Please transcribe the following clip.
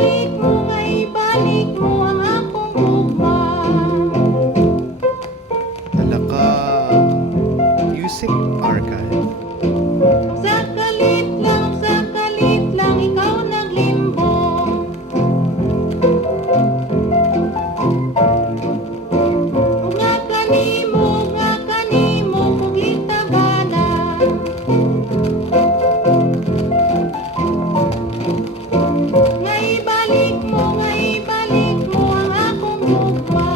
ibalik mo ang akong ugma. Alaka Music Archive. Sa kalit lang, ikaw naglimbo. Nga kanimo, kuglita bala. Nga ibalik mo ang akong ugma.